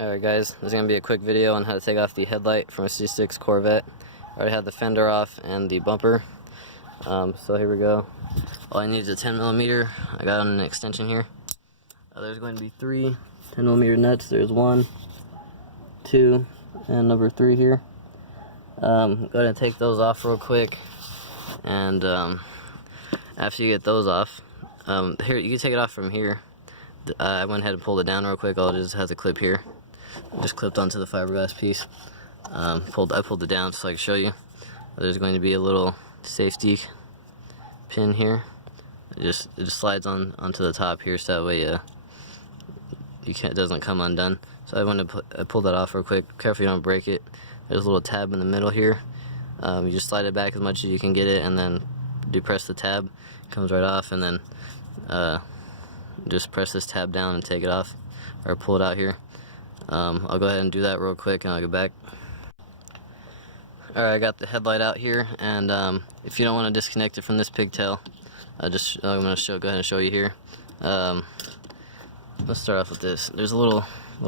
Alright guys, this is going to be a quick video on how to take off the headlight from a C6 Corvette. I already had the fender off and the bumper. So here we go. All I need is a 10mm. I got an extension here. There's going to be 3 10mm nuts. There's 1, 2, and number 3 here. Go ahead and take those off real quick. And after you get those off, here you can take it off from here. I went ahead and pulled it down real quick. All it is has a clip here. Just clipped onto the fiberglass piece. I pulled it down so I can show you. There's going to be a little safety pin here. It just slides onto the top here, so that way it doesn't come undone. So I pulled that off real quick. Careful you don't break it. There's a little tab in the middle here. You just slide it back as much as you can get it, and then depress the tab. It comes right off, and then just press this tab down and take it off, or pull it out here. I'll go ahead and do that real quick and I'll get back. Alright, I got the headlight out here, and if you don't want to disconnect it from this pigtail, I'm going to go ahead and show you here. Let's start off with this. There's a little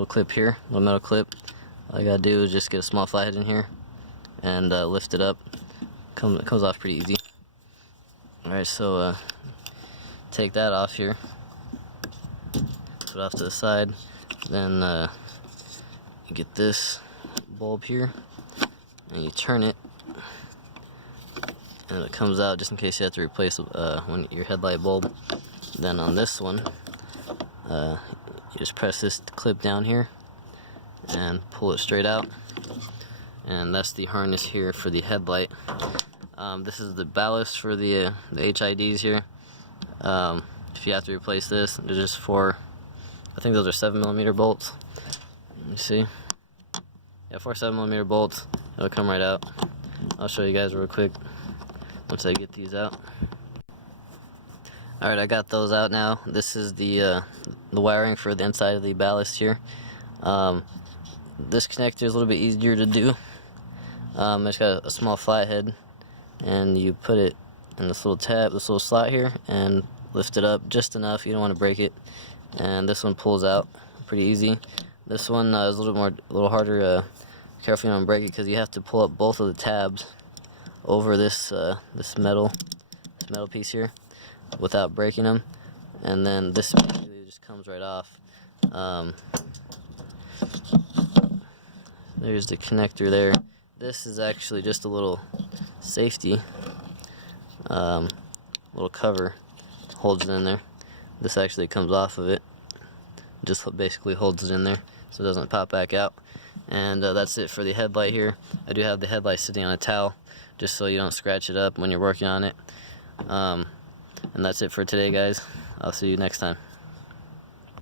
clip here, a little metal clip. All I gotta do is just get a small flathead in here and lift it up. It comes off pretty easy. Alright, so take that off here, put it off to the side, then you get this bulb here and you turn it, and it comes out just in case you have to replace your headlight bulb. Then on this one, you just press this clip down here and pull it straight out, and that's the harness here for the headlight. This is the ballast for the HIDs here. If you have to replace this, there's just 4, I think those are 7mm bolts. Let me see. Yeah, 4 7mm bolts. It'll come right out. I'll show you guys real quick once I get these out. Alright, I got those out now. This is the wiring for the inside of the ballast here. This connector is a little bit easier to do. It's got a small flathead, and you put it in this little tab, this little slot here, and lift it up just enough. You don't want to break it. And this one pulls out pretty easy. This one is a little harder. Careful you don't break it, because you have to pull up both of the tabs over this metal piece here without breaking them, and then this basically just comes right off. There's the connector there. This is actually just a little safety, little cover, holds it in there. This actually comes off of it, just basically holds it in there so it doesn't pop back out. And that's it for the headlight here. I do have the headlight sitting on a towel just so you don't scratch it up when you're working on it. And that's it for today, guys. I'll see you next time.